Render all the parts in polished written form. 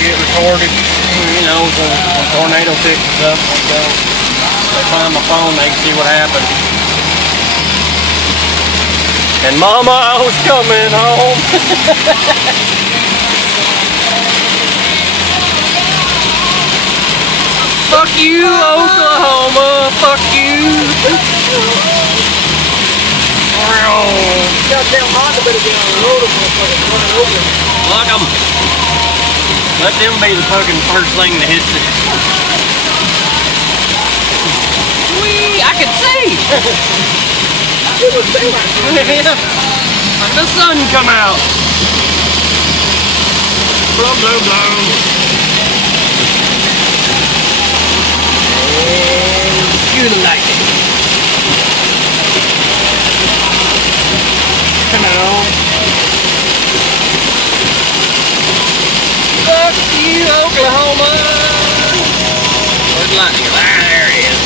get recorded. You know, when tornado picks us up, they find my phone, they can see what happened. And Mama, I was coming home. Fuck you, Oklahoma. Fuck you. Goddamn Honda better get on the road and fucking run it over. Look 'em. Let them be the fucking first thing that hits it. Whee! I can see! It was daylight. Like the sun come out. Blow, blow, blow. And you like it. Come on. Fuck you, Oklahoma. Where's lightning? Ah, there it is.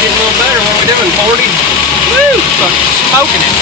Getting a little better. What are we doing, 40? Woo! Fucking smoking it.